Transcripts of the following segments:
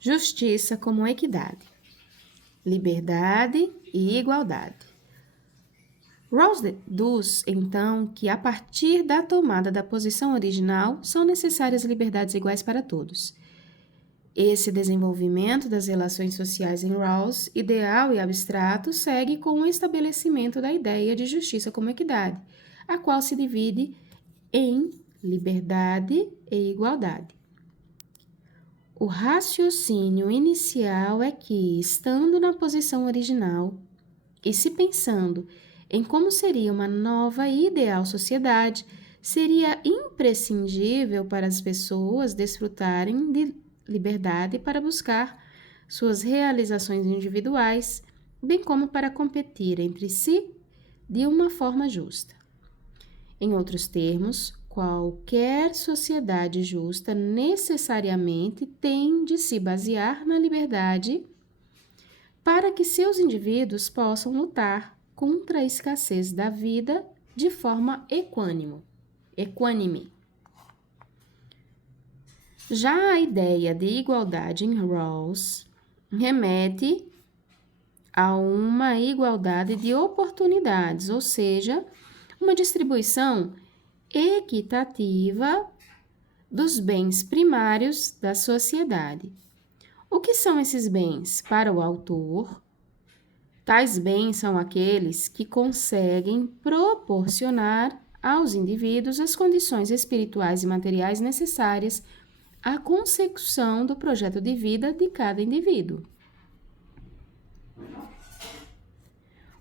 justiça como equidade, liberdade e igualdade. Rawls deduz, então, que a partir da tomada da posição original são necessárias liberdades iguais para todos. Esse desenvolvimento das relações sociais em Rawls, ideal e abstrato, segue com o estabelecimento da ideia de justiça como equidade, a qual se divide em liberdade e igualdade. O raciocínio inicial é que, estando na posição original e se pensando em como seria uma nova e ideal sociedade, seria imprescindível para as pessoas desfrutarem de liberdade para buscar suas realizações individuais, bem como para competir entre si de uma forma justa. Em outros termos, qualquer sociedade justa necessariamente tem de se basear na liberdade para que seus indivíduos possam lutar contra a escassez da vida de forma equânime. Já a ideia de igualdade em Rawls remete a uma igualdade de oportunidades, ou seja, uma distribuição equitativa dos bens primários da sociedade. O que são esses bens? Para o autor, tais bens são aqueles que conseguem proporcionar aos indivíduos as condições espirituais e materiais necessárias à consecução do projeto de vida de cada indivíduo.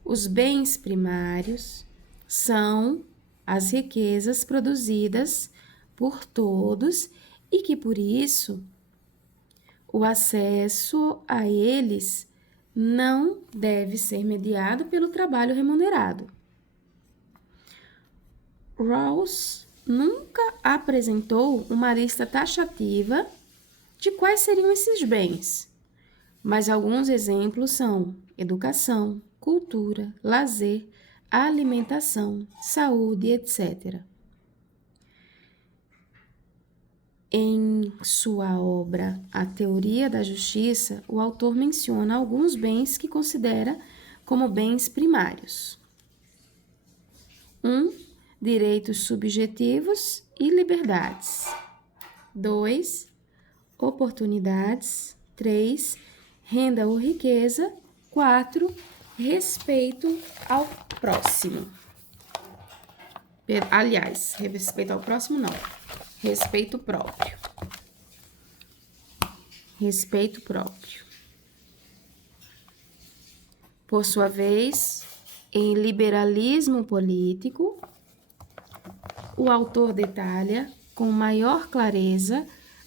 Os bens primários são as riquezas produzidas por todos e que, por isso, o acesso a eles não deve ser mediado pelo trabalho remunerado. Rawls nunca apresentou uma lista taxativa de quais seriam esses bens, mas alguns exemplos são educação, cultura, lazer, alimentação, saúde, etc. Em sua obra A Teoria da Justiça, o autor menciona alguns bens que considera como bens primários. 1. Direitos subjetivos e liberdades. 2. Oportunidades. 3. Renda ou riqueza. 4. Respeito ao próximo. Aliás, respeito ao próximo não. Respeito próprio. Respeito próprio. Por sua vez, em Liberalismo Político, o autor detalha com maior clareza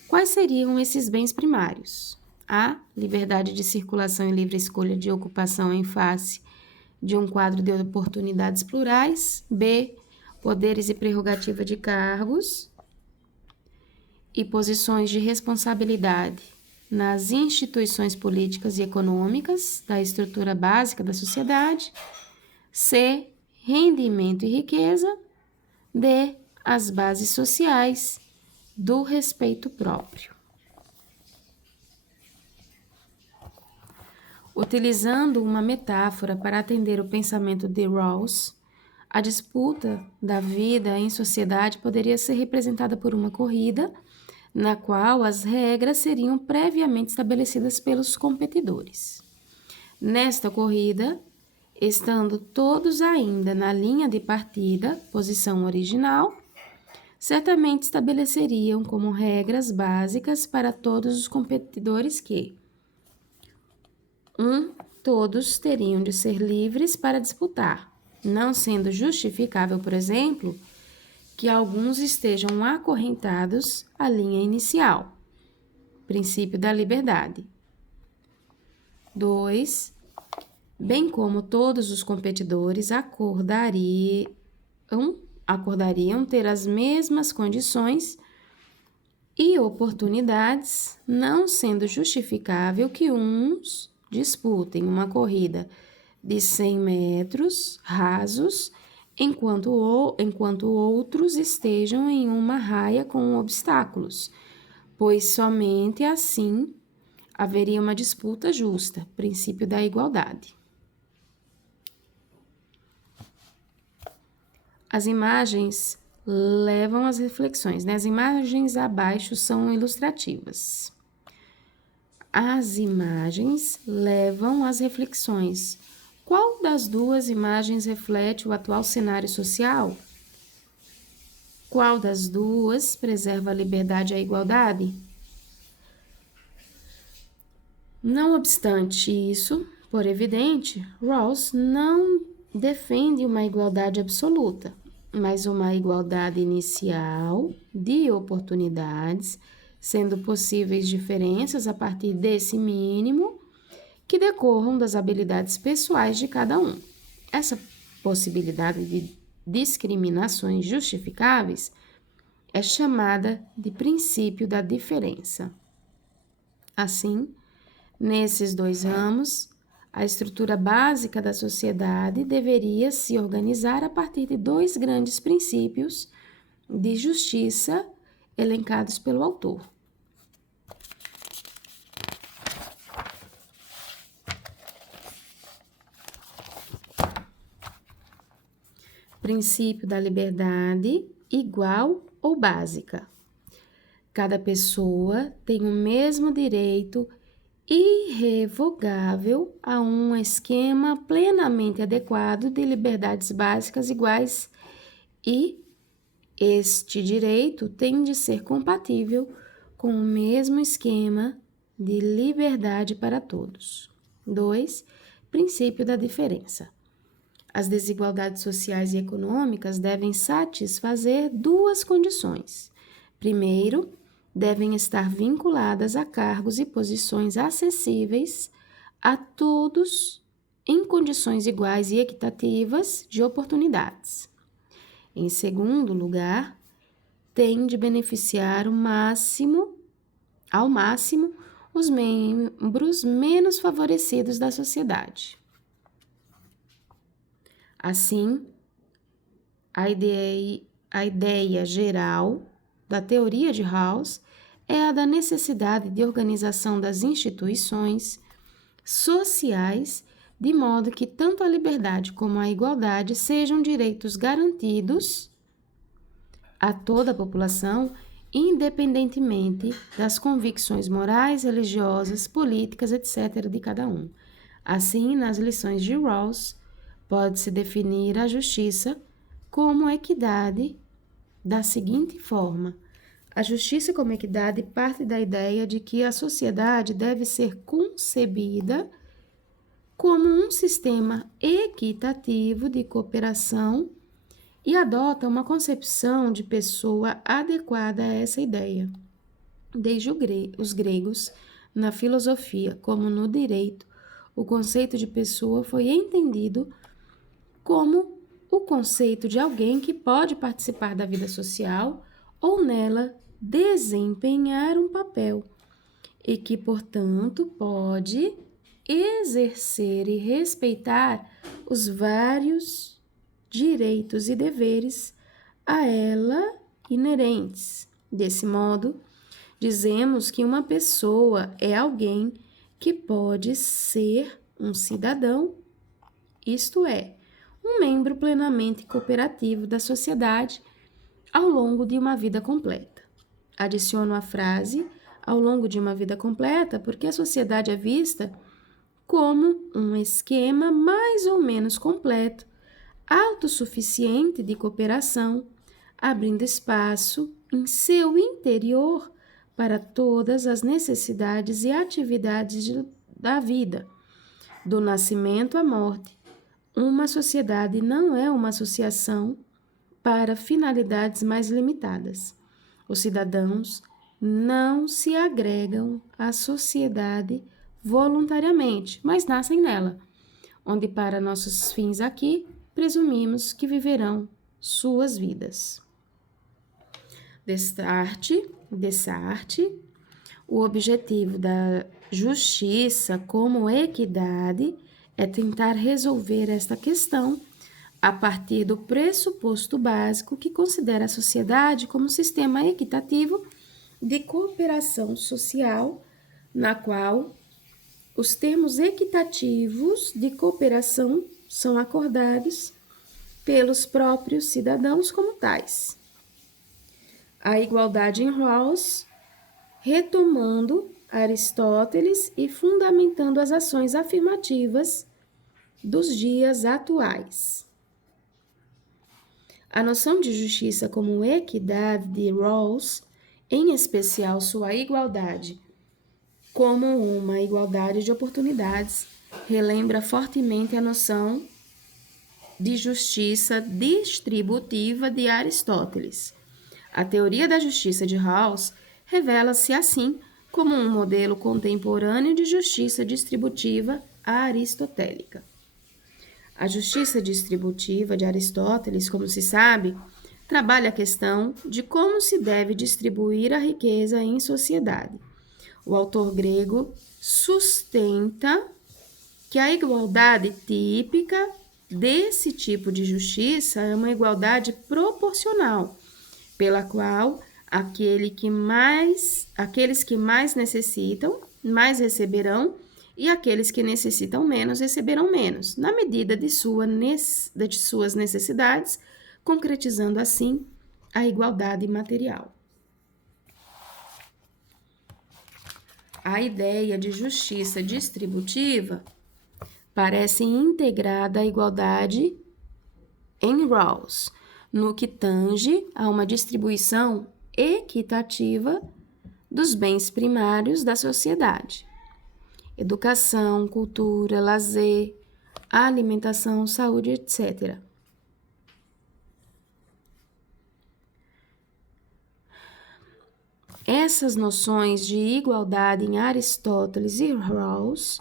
quais seriam esses bens primários. A. Liberdade de circulação e livre escolha de ocupação em face de um quadro de oportunidades plurais. B. Poderes e prerrogativa de cargos e posições de responsabilidade nas instituições políticas e econômicas da estrutura básica da sociedade. C. Rendimento e riqueza. D. As bases sociais do respeito próprio. Utilizando uma metáfora para atender o pensamento de Rawls, a disputa da vida em sociedade poderia ser representada por uma corrida, na qual as regras seriam previamente estabelecidas pelos competidores. Nesta corrida, estando todos ainda na linha de partida, posição original, certamente estabeleceriam como regras básicas para todos os competidores que 1. Todos teriam de ser livres para disputar, não sendo justificável, por exemplo, que alguns estejam acorrentados à linha inicial, princípio da liberdade. 2. Bem como todos os competidores acordariam ter as mesmas condições e oportunidades, não sendo justificável que uns disputem uma corrida de 100 metros rasos, enquanto outros estejam em uma raia com obstáculos, pois somente assim haveria uma disputa justa, princípio da igualdade. As imagens levam às reflexões, né? As imagens abaixo são ilustrativas. As imagens levam às reflexões. Qual das duas imagens reflete o atual cenário social? Qual das duas preserva a liberdade e a igualdade? Não obstante isso, por evidente, Rawls não defende uma igualdade absoluta, mas uma igualdade inicial de oportunidades, sendo possíveis diferenças a partir desse mínimo que decorram das habilidades pessoais de cada um. Essa possibilidade de discriminações justificáveis é chamada de princípio da diferença. Assim, nesses dois ramos, a estrutura básica da sociedade deveria se organizar a partir de dois grandes princípios de justiça elencados pelo autor. Princípio da liberdade igual ou básica. Cada pessoa tem o mesmo direito irrevogável a um esquema plenamente adequado de liberdades básicas iguais e este direito tem de ser compatível com o mesmo esquema de liberdade para todos. 2. Princípio da diferença. As desigualdades sociais e econômicas devem satisfazer duas condições. Primeiro, devem estar vinculadas a cargos e posições acessíveis a todos em condições iguais e equitativas de oportunidades. Em segundo lugar, tem de beneficiar ao máximo os membros menos favorecidos da sociedade. Assim, a ideia geral da teoria de Rawls é a da necessidade de organização das instituições sociais de modo que tanto a liberdade como a igualdade sejam direitos garantidos a toda a população, independentemente das convicções morais, religiosas, políticas, etc. de cada um. Assim, nas lições de Rawls, pode-se definir a justiça como equidade da seguinte forma: a justiça como equidade parte da ideia de que a sociedade deve ser concebida como um sistema equitativo de cooperação e adota uma concepção de pessoa adequada a essa ideia. Desde os gregos, na filosofia como no direito, o conceito de pessoa foi entendido como o conceito de alguém que pode participar da vida social ou nela desempenhar um papel e que, portanto, pode exercer e respeitar os vários direitos e deveres a ela inerentes. Desse modo, dizemos que uma pessoa é alguém que pode ser um cidadão, isto é, um membro plenamente cooperativo da sociedade ao longo de uma vida completa. Adiciono a frase ao longo de uma vida completa porque a sociedade é vista como um esquema mais ou menos completo, autossuficiente de cooperação, abrindo espaço em seu interior para todas as necessidades e atividades da vida, do nascimento à morte. Uma sociedade não é uma associação para finalidades mais limitadas. Os cidadãos não se agregam à sociedade voluntariamente, mas nascem nela, onde para nossos fins aqui presumimos que viverão suas vidas. Destarte, o objetivo da justiça como equidade é tentar resolver esta questão a partir do pressuposto básico que considera a sociedade como um sistema equitativo de cooperação social na qual os termos equitativos de cooperação são acordados pelos próprios cidadãos como tais. A igualdade em Rawls, retomando Aristóteles e fundamentando as ações afirmativas dos dias atuais. A noção de justiça como equidade de Rawls, em especial sua igualdade como uma igualdade de oportunidades, relembra fortemente a noção de justiça distributiva de Aristóteles. A teoria da justiça de Rawls revela-se assim como um modelo contemporâneo de justiça distributiva aristotélica. A justiça distributiva de Aristóteles, como se sabe, trabalha a questão de como se deve distribuir a riqueza em sociedade. O autor grego sustenta que a igualdade típica desse tipo de justiça é uma igualdade proporcional, pela qual aqueles que mais necessitam, mais receberão, e aqueles que necessitam menos, receberão menos, na medida de suas necessidades, concretizando assim a igualdade material. A ideia de justiça distributiva parece integrada à igualdade em Rawls, no que tange a uma distribuição equitativa dos bens primários da sociedade. Educação, cultura, lazer, alimentação, saúde, etc. Essas noções de igualdade em Aristóteles e Rawls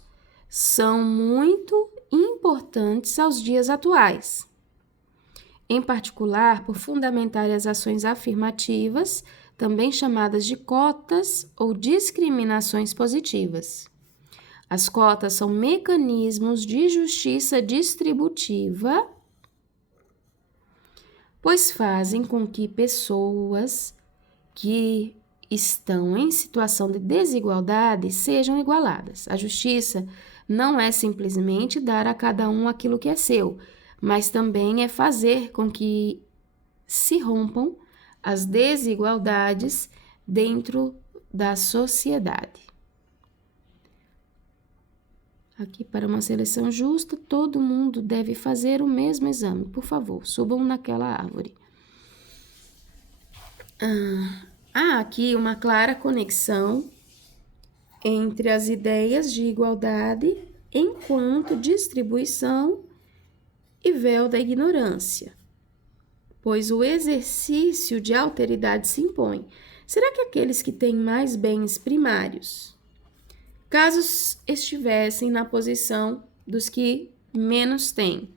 são muito importantes aos dias atuais, em particular por fundamentar as ações afirmativas, também chamadas de cotas ou discriminações positivas. As cotas são mecanismos de justiça distributiva, pois fazem com que pessoas que estão em situação de desigualdade sejam igualadas. A justiça não é simplesmente dar a cada um aquilo que é seu, mas também é fazer com que se rompam as desigualdades dentro da sociedade. Aqui, para uma seleção justa, todo mundo deve fazer o mesmo exame. Por favor, subam naquela árvore. Há aqui uma clara conexão entre as ideias de igualdade enquanto distribuição e véu da ignorância, pois o exercício de alteridade se impõe. Será que aqueles que têm mais bens primários, caso estivessem na posição dos que menos têm,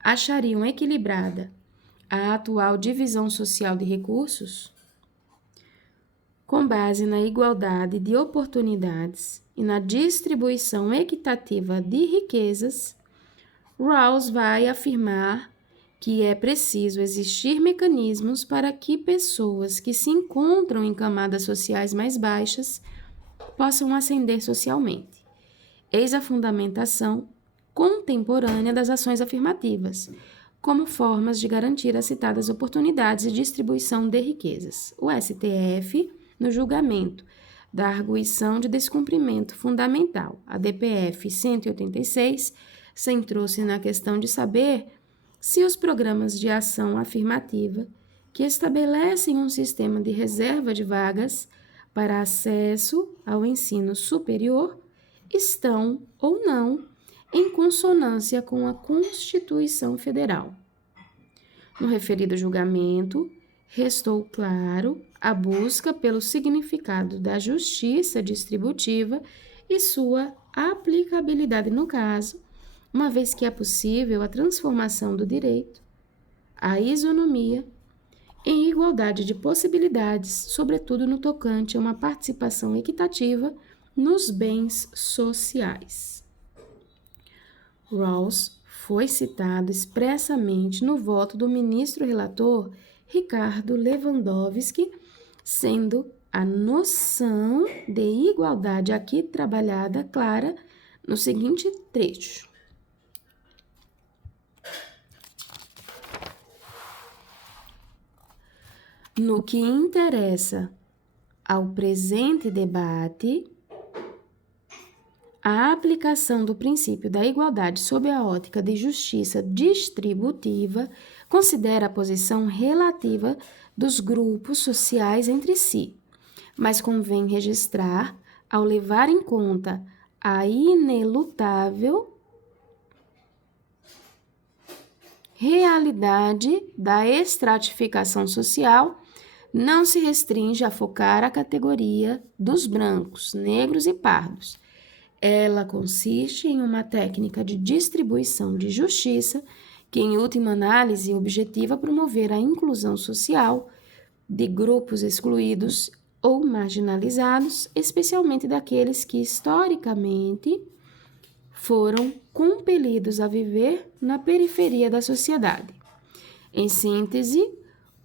achariam equilibrada a atual divisão social de recursos? Com base na igualdade de oportunidades e na distribuição equitativa de riquezas, Rawls vai afirmar que é preciso existir mecanismos para que pessoas que se encontram em camadas sociais mais baixas possam ascender socialmente. Eis a fundamentação contemporânea das ações afirmativas, como formas de garantir as citadas oportunidades de distribuição de riquezas. O STF, no julgamento da arguição de descumprimento fundamental, a DPF 186, centrou-se na questão de saber se os programas de ação afirmativa que estabelecem um sistema de reserva de vagas para acesso ao ensino superior estão ou não em consonância com a Constituição Federal. No referido julgamento, restou claro a busca pelo significado da justiça distributiva e sua aplicabilidade no caso, uma vez que é possível a transformação do direito, a isonomia, em igualdade de possibilidades, sobretudo no tocante a uma participação equitativa nos bens sociais. Rawls foi citado expressamente no voto do ministro relator Ricardo Lewandowski, sendo a noção de igualdade aqui trabalhada clara no seguinte trecho. No que interessa ao presente debate, a aplicação do princípio da igualdade sob a ótica de justiça distributiva considera a posição relativa dos grupos sociais entre si, mas convém registrar, ao levar em conta a inelutável realidade da estratificação social, não se restringe a focar a categoria dos brancos, negros e pardos. Ela consiste em uma técnica de distribuição de justiça que, em última análise, objetiva promover a inclusão social de grupos excluídos ou marginalizados, especialmente daqueles que, historicamente, foram compelidos a viver na periferia da sociedade. Em síntese,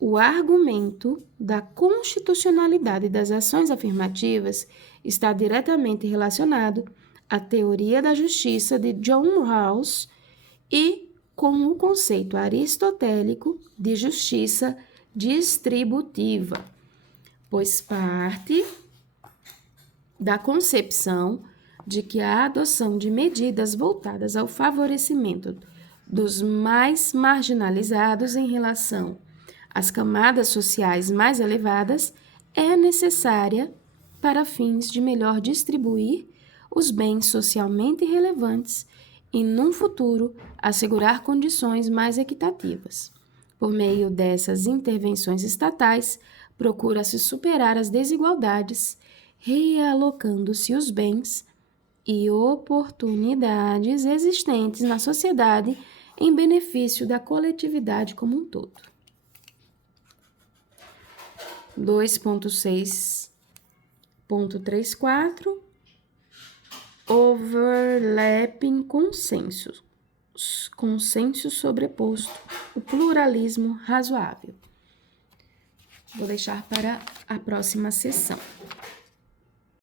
o argumento da constitucionalidade das ações afirmativas está diretamente relacionado à teoria da justiça de John Rawls e com o conceito aristotélico de justiça distributiva, pois parte da concepção de que a adoção de medidas voltadas ao favorecimento dos mais marginalizados em relação às camadas sociais mais elevadas é necessária para fins de melhor distribuir os bens socialmente relevantes e, num futuro, assegurar condições mais equitativas. Por meio dessas intervenções estatais, procura-se superar as desigualdades, realocando-se os bens e oportunidades existentes na sociedade em benefício da coletividade como um todo. 2.6.34 Overlapping consensos. Consenso sobreposto, o pluralismo razoável. Vou deixar para a próxima sessão.